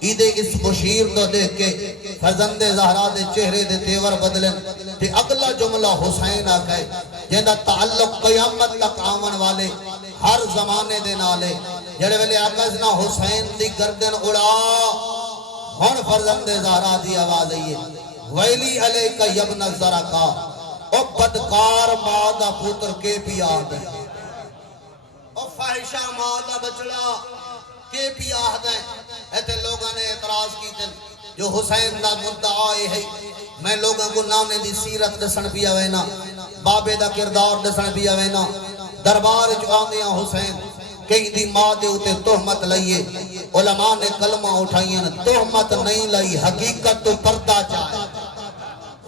ایدے اس بشیر تو دیکھ کے فرزند زہرا دے چہرے دے تیور بدلن تے اگلا جملہ حسین آکے جہاں تعلق قیامت تک آمن والے ہر زمانے دے نالے جڑے ویلے آکاز نہ حسین دی گردن اڑا ہن فرزند زہرا دی آواز آئیے ویلی علیکہ یبن الزرقا او بدکار مادہ پوتر کے پی آدھے او فاحشہ مادہ بچڑا کے پی آدھے ایتے لوگوں نے اعتراض کی دن جو حسین دا مدعا ہے میں لوگوں کو نانے دی سیرت دسن پیا وینا بابے دا کردار دسن پیا وینا دربار جو آندیاں حسین کئی دی ماں دے اتے تہمت لئیے علماء نے کلمہ اٹھائیں تہمت نہیں لئی حقیقت تو پردہ چاہے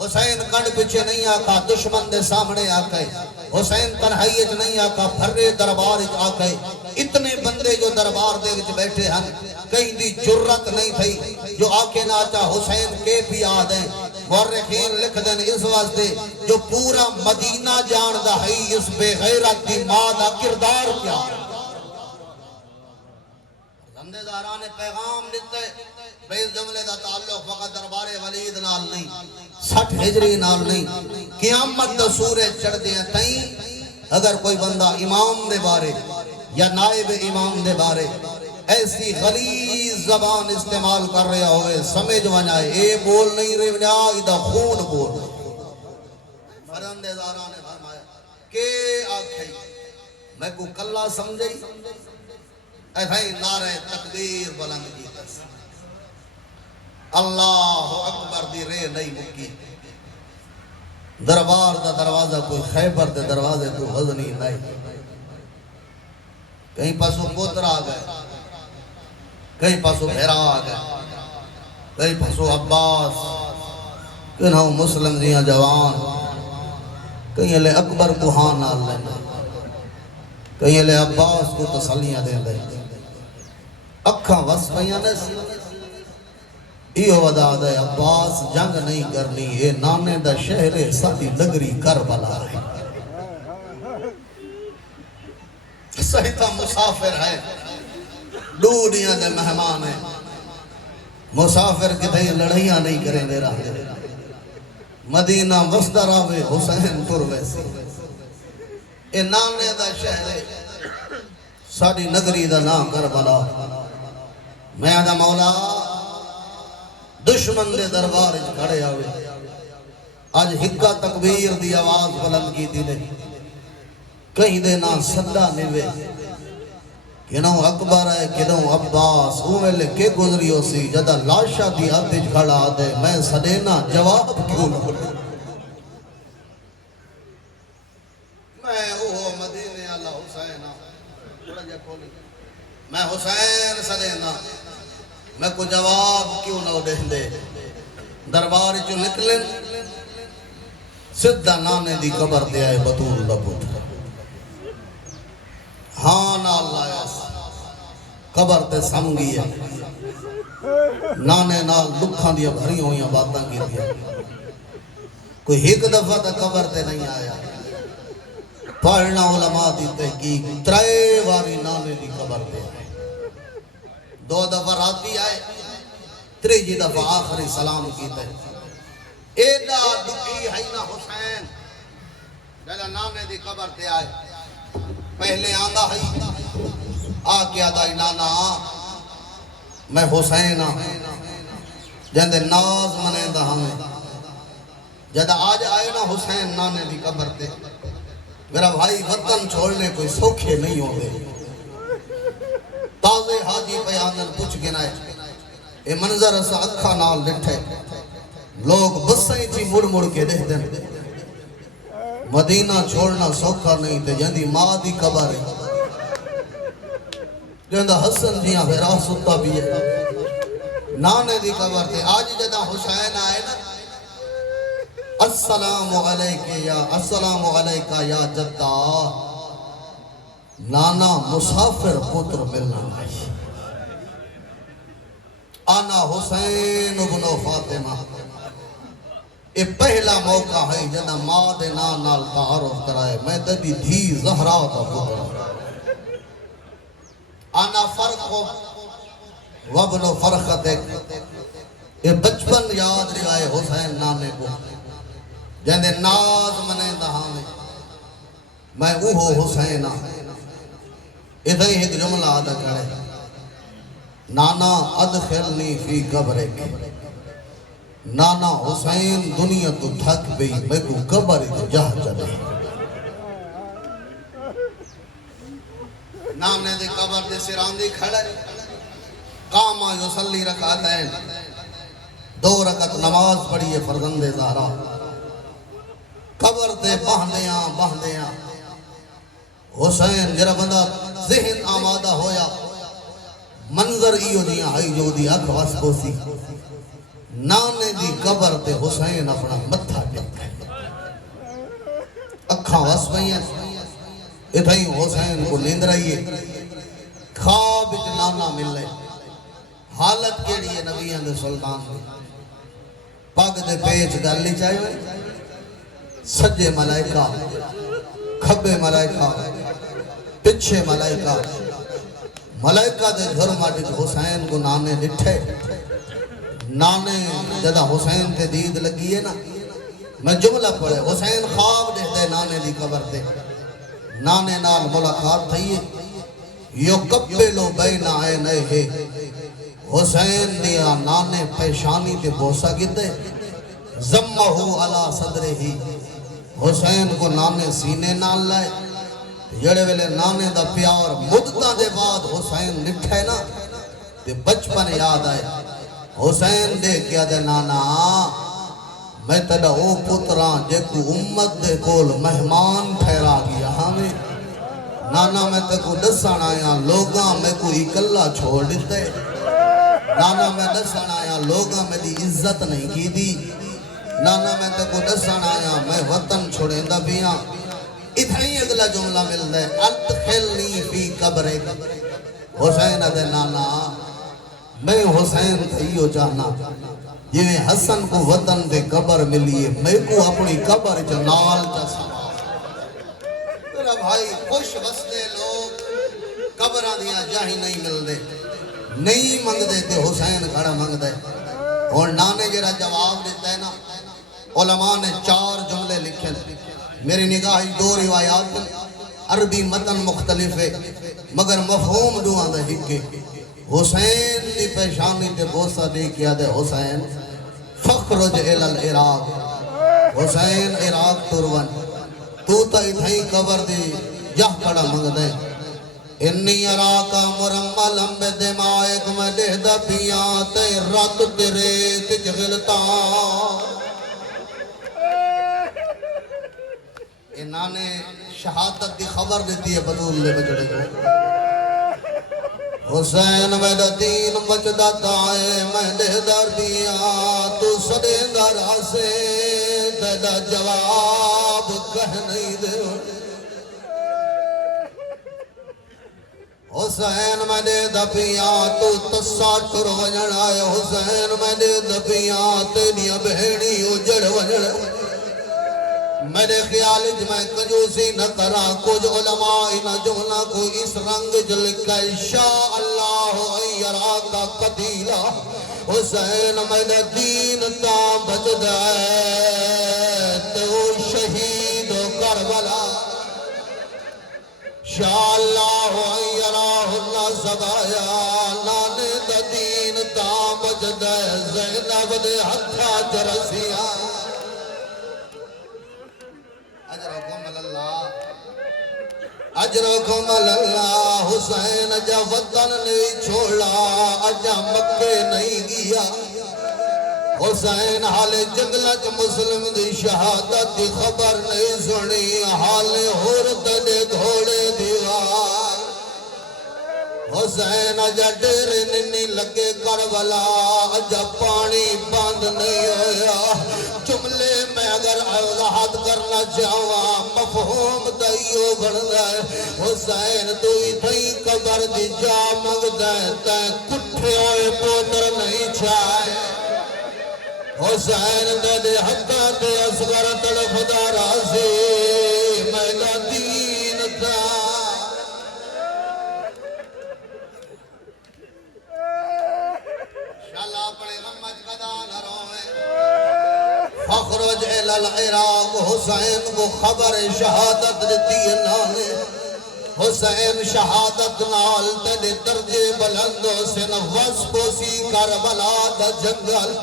حسین کنڈ پچھے نہیں آکا دشمن دے سامنے آکے حسین تنہائیت نہیں آکا بھرے دربار آکے اتنے بندے جو دربار دے وچ بیٹھے ہیں کہیں دی جرت نہیں تھی جو آکے ناچا حسین کے بھی آدھیں مورخین لکھ دیں اس واسطے جو پورا مدینہ جاندہ ہے اس بے غیرت دی ماں دا کردار کیا زندے داران پیغام دیتے بے اس جملے دا تعلق فقط دربار ولید نال نہیں 60 ہجری نال نہیں قیامت دا سورج چڑھ دیا تائیں اگر کوئی بندہ امام دے بارے یا نائب امام دے بارے ایسی غلیظ زبان استعمال کر رہا ہوئے سمجھ ونائے اے بول نہیں رہے ونیا ادھا خون بول فرند زارہ نے فرمایا کہ آکھیں میں کو کلہ سمجھئی ایسا ہی نعرہ تکبیر بلند کی تس اللہ اکبر دی رے نہیں مکی دربار دا دروازہ کوئی خیبر دے دروازے تو غزنی نہیں کہیں پاسو پوتر آگئے کہیں پاسو بھیرا آگئے کہیں پاسو عباس کہیں مسلم دیاں جوان کہیں لے اکبر کو ہاں نال لینا کہیں لے عباس کو تسلیاں دے دے اکھاں وصفیاں نے ایو ودا دے عباس جنگ نہیں کرنی اے نانے دا شہر ساتھی نگری کربلا ہے سہیتا مسافر ہے دنیا دے مہمان ہے مسافر کتھیں لڑائیاں نہیں کریں دے رہا دے مدینہ وسدر آوے حسین پر ویسی اے نانے دا شہر ساتھی نگری دا نا کربلا میں آدھا مولا دشمن دے دربار کھڑے آوے آج ہکا تکبیر دی آواز بلند کی دی لے کہیں دے نا صدا نوے کنوں اکبر ہے کنوں عباس اوہ لے کے گزری ہو سی جدہ لاشا دی آتج کھڑا دے میں صدینا جواب کیوں نہ میں اوہ مدینے اللہ حسین میں حسین صدینا میں کو جواب کیوں نہ دے دے دربار جو نکلن سدھا نانے دی قبر دے آئے بطول لبود ہاں نا اللہ قبر تے سمگی ہے نانے نال دکھاں دیا بھری ہوئیاں باتاں کی دیا کوئی ایک دفعہ تا قبر تے نہیں آیا پڑھنا علماء دی تحقیق ترائے واری نانے دی قبر دے آئے 2 دفعہ راتی آئے 3 دفعہ آخری سلام کیتے ایڈا دکھی ہے نا حسین جیلا نانے دی قبر تے آئے پہلے آندہ ہے آکے آدھائی نانا میں حسین جہندے ناز منے دا ہمیں جدہ آج آئے نا حسین نانے دی قبر تے میرا بھائی وطن چھوڑنے کوئی سوکھے نہیں ہو گئے تازے حاجی پیانن پوچھ گنائے اے منظر اسا اکھا نال لٹھے لوگ بسیں تھی مڑ مڑ کے دے دیں مدینہ چھوڑنا سوکھا نہیں تے جندی ماں دی قبر ہے جہاں حسن دیاں بھیرا ستا بھی ہے نانے دی قبر تے آج جدہ حسین آئے نا السلام علیکہ یا جدہ نانا مسافر پتر ملنا آئی آنا حسین ابن فاطمہ یہ پہلا موقع ہے جنہ ماں دے نال تعارف کرائے میں تبھی دھی زہرا دا پتر آنا فرق وابن فرقت یہ بچپن یاد رہائے حسین نانے کو جہنے ناز منے دہاں میں اوہو حسینہ ادھائی ایک جملہ آدھا کرے نانا ادخلنی فی قبرک نانا حسین دنیا تو تھک بھی میں کو قبر جہ چلے نانے دے قبر دے سراندی کھڑے قاما یسلی رکعتین 2 رکعت نماز پڑھی ہے فرزند زہرا قبر دے بہندیاں حسین جرا بندہ ذہن آمادہ ہویا منظر ایو دیاں ہائی جو دی اکھ واس کوسی نانے دی قبر تے حسین اپنا متھا ٹیک اکھاں واس پئیاں اتھائی حسین کو نیند رہی ہے خواب وچ نانا مل رہے حالت کیڑی ہے نبیان دے سلطان دی پاگ دے پیچ گلی چاہیے ہوئے سجے ملائکہ کھبے ملائکہ پچھے ملائکہ ملائکہ دے گھر ماٹی حسین کو نانے لٹھے نانے جدہ حسین تے دید لگی ہے نا میں جملہ پڑھے حسین خواب دے نانے دی قبر تے نانے نال ملاقات تھی ہے یقبلو بین عینیہ ہے حسین دیا نانے پیشانی تے بوسا گیتے زمہو علی صدرے ہی حسین کو نانے سینے نال لائے جڑے ویلے نانے دا پیار مدتہ دے بعد حسین لٹھے نا تے بچپن یاد آئے حسین دے کیا دے نانا میں تیرا او پتران جے کو امت دے کول مہمان ٹھہرا گیا ہمیں نانا میں تے کو دسان آیا لوگاں میں کو اکلا چھوڑ دیتے نانا میں دسان آیا لوگاں میں دی عزت نہیں کی دی نانا میں تے کو دسان آیا میں وطن چھوڑیں دا بیاں ادھر ہی اگلا جملہ مل دے ادخلنی فی قبرک حسین دے نانا میں حسین تھیو چاہنا یہ حسن کو وطن دے قبر ملیے میں کو اپنی قبر جنال چاہنا میرا بھائی خوش بستے لوگ قبرہ دیا جاہی نہیں مل دے نہیں منگ دے تے حسین کھڑا منگ دے اور نانے جرا جواب دیتا ہے نا علماء نے 4 جملے لکھے میری نگاہی 2 روایات عربی متن مختلف ہے مگر مفہوم دعا دے ہکے حسین دی پیشانی تے بوسا دے کیا دے حسین فخرج الالعراق حسین عراق ترون تو تا اتھائی قبر دی جہ کڑا منگ دے انی اراکا مرملم بدمائک میں دہدہ پیاں تے رات تیرے تجغلتا انہاں نے شہادت دی خبر دیتی ہے بدول لے بجڑے کو حسین میرا دین بچدا دائے میں دہدہ پیاں تو سدے درہ سے دہدہ جواب کہہ نہیں دے حسین میں دے دبیاں تو تساٹر وجن آئے حسین میں دے دبیاں تیری بہنی اجڑ وجن میرے خیال میں کنجوسی نہ کرا کچھ علماء نہ جملہ کو اس رنگ جلکہ شاء اللہ یراکا قتیلہ حسین میں دے دین تا بچ دائے تو شہید و کربلا شاء اللہ یراہ اللہ زبایا نانے دا دین تا بچ دائے زینب دے ہتھا جرسیاں اجرکم اللہ حسین جا وطن نہیں چھوڑا اجا مکے نہیں گیا حسین حال جنگلت مسلم دی شہادت دی خبر نہیں سنی حال حورت دے گھوڑے دیوار حسین اجا ڈیرے نہیں لگے کربلا اجا پانی بند نہیں ہویا جملے میں اگر وضاحت کرنا چاہواں مفہوم دائیو بڑھدا ہے حسین تو ہی تھئی قبر دی جا منگدا ہے تے کٹھے ہوئے پوتر نہیں چھائے حسین دے حقاں تے اصغر تڑپدا راضی میرا دین تھا شالا پڑے غمج قدا نہ روئے فخرج العراق حسین کو خبر شہادت دیتی نانے حسین شہادت نال تیرے درجے بلندوں سے نفس پوسی کربلا دا جنگل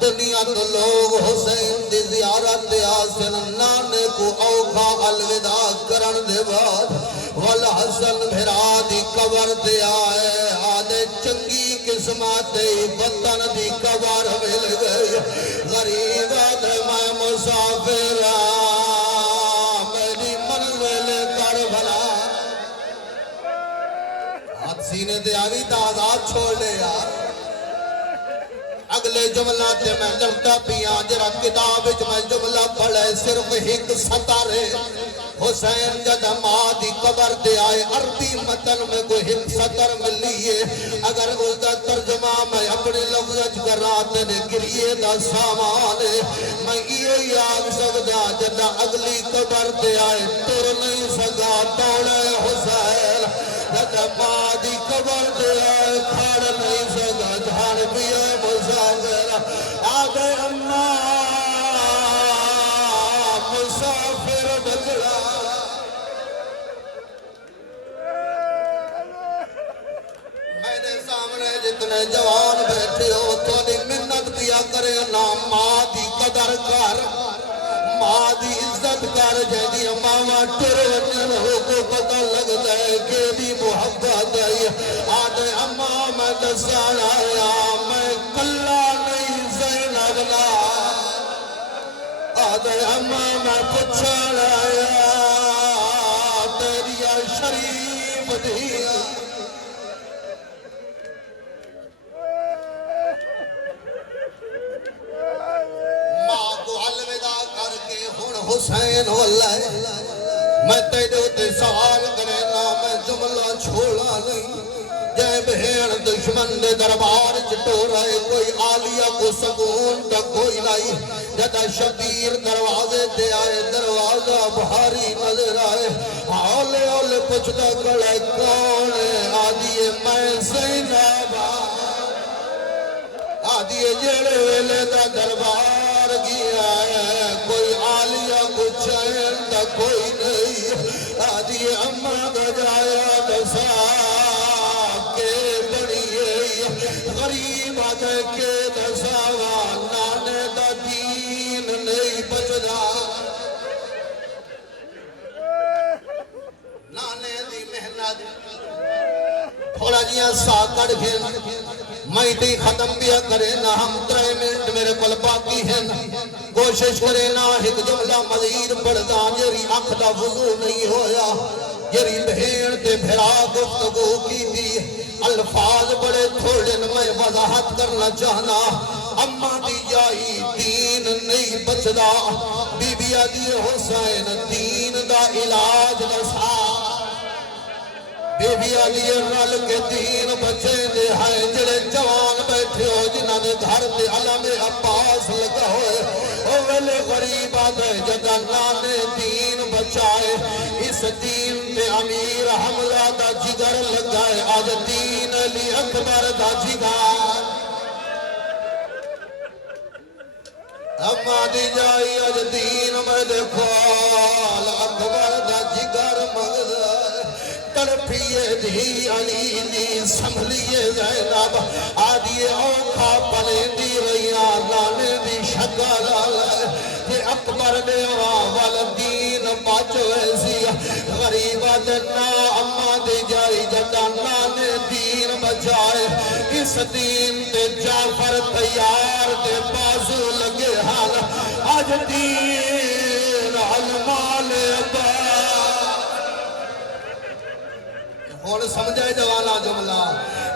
دنیا تو لوگ حسین دی زیارت آسن نانے کو اوکھا الوداع کرن دے بعد والحسن بھرا دی قبر دے آئے آدھے چنگی قسمت وطن دی قبر مل گئی غریب آدھے میں مسافر میری منزل کربلا ہاتھ سینے دے آوی آزاد چھوڑ لے یار اگلے جملہ تے میں لڑتا پیاں جرا کتاب وچ میں جملہ پڑھے صرف ایک سطر حسین جد ماں دی قبر دے آئے عربی متن میں کوئی ایک سطر ملی ہے اگر اس دا ترجمہ میں اپنے لفظ کراتے نے گریے دا سامان میں یہ آگ سکتا جد اگلی قبر دے آئے تر نہیں سکا توڑے حسین جد ماں دی قبر دے آئے کھڑ نہیں سکا جھاڑ پیے مسافر آگے اماں مسافر بجڑا میرے سامنے جتنے جوان بیٹھے ہو تو منت کیا کرے نام ماں دی قدر کر ماں دی عزت کر جیدی ماما ٹرونن ہو کو پتہ لگتا ہے کہ دی محبت ہے آدھے اماں میں دسان آیا میں کلا نہیں زینب لا آدھے اماں میں پچھان آیا تیریا شریف دیا حسین واللہ میں تیرے ہوتے سوال کرے نا میں جملہ چھوڑا نہیں جائے بہن دشمن دے دربار چٹو رہے کوئی آلیہ کو سکون تک کوئی نہیں جدا شبیر دروازے دے آئے دروازہ بھاری نظر آئے آلے آلے پچھتا کڑے کون آدھیے میں زینبا آدھیے جڑے ویلے دا دربار گیا ہے کوئی آلیہ کو چین دا کوئی نہیں آدھیے اماں بجایا دسا کے بڑی غریب آدھے کے دسا نانے دا دین نہیں بچدا نانے دی محنت تھوڑا جیا ساکڑ گھن میں تی ختم بیا کرے نا ہم 3 منٹ میرے کل باقی ہیں کوشش کرے نا ایک جملہ مزید پڑھتا جری اکھ دا وضو نہیں ہویا جری بہن تے بھرا گفتگو کی تھی الفاظ بڑے تھوڑے میں وضاحت کرنا چاہنا اماں دی جائی دین نہیں بچدا بی بی آدھی حسین دین دا علاج دسا بی بی آدھی رل کے دین بچے دے ہیں جڑے جوان بیٹھے ہو جنہاں نے گھر دے علم عباس لگا ہوئے او ویلے غریب آدھے جدا نانے دین بچائے اس دین تے امیر حملہ دا جگر لگائے آج دین علی اکبر دا جگر اما دی جائی آج دین میں دیکھو اکبر دا جگر مغزہ تڑپیے دی علی دی سنبھلیے زینب آدھیے اوکھا پلے دی ریا لانے دی شکل کہ اکبر دے والدین باچو ایسی غریبہ دینا اما دی جائی جدا نانے دین بچائے اس دین تے جعفر تیار تے بازو لگے حال آج دین علمال با اور سمجھے جوانا جملہ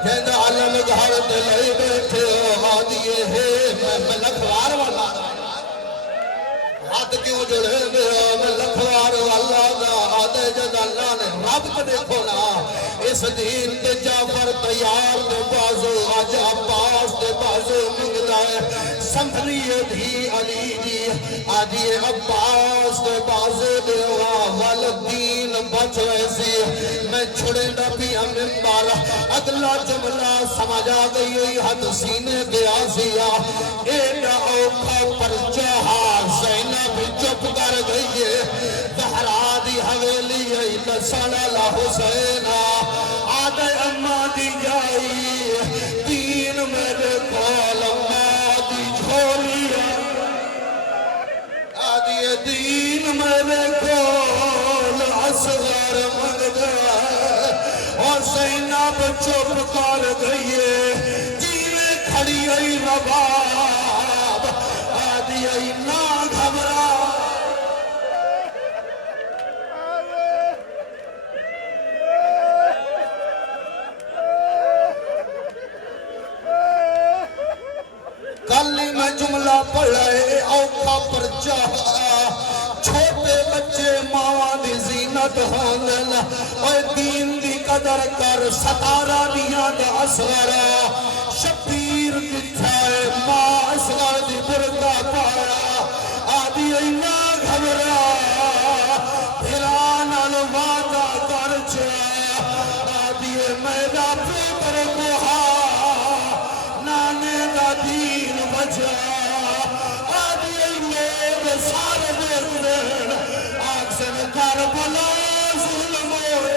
کہندہ علم گھر دلائی بیٹھے آدھیے ہے میں لکھوار والا ہاتھ کیوں جڑے میں لکھوار والا دا آدھے جد اللہ نے رب کو دیکھو نا اس دین کے جعفر تیار دے بازو آج عباس دے بازو مگدہ ہے سمجھنی دھی علی جی آجی عباس دے بازو دے والدین بچ ویسی میں چھڑے نبی امبار اگلا جملہ سمجھا گئی ہوئی حد سینے کے آسیا ایڈا اوکھا پر چہار زینب چپ کر گئی ہے دہرا دی حویلی ہے صلی حسینہ آدھے اماں دی جائی دین میرے کول اماں دی جھولی آدھے دین میرے کول اصغر مگدہ اور زینب چپ کر گئی ہے جیوے کھڑی ہوئی رباب آدھی ای نا گھبرا کلی میں جملہ پڑھائے اوکھا پر چاہا چھوٹے بچے ماں دی زینت ہوندن اور دین دی قدر کر ستارہ دیا دا اصغرہ شبیر کتھائے ماں اصغر دی برکہ پایا آدھی اینا گھبرا پھران الوادہ کر چاہ آدھی میرا پتر کوہا نانے دا دین بجا آدھی میرے سارے دین آگ سے کربلا ظلم ہوئے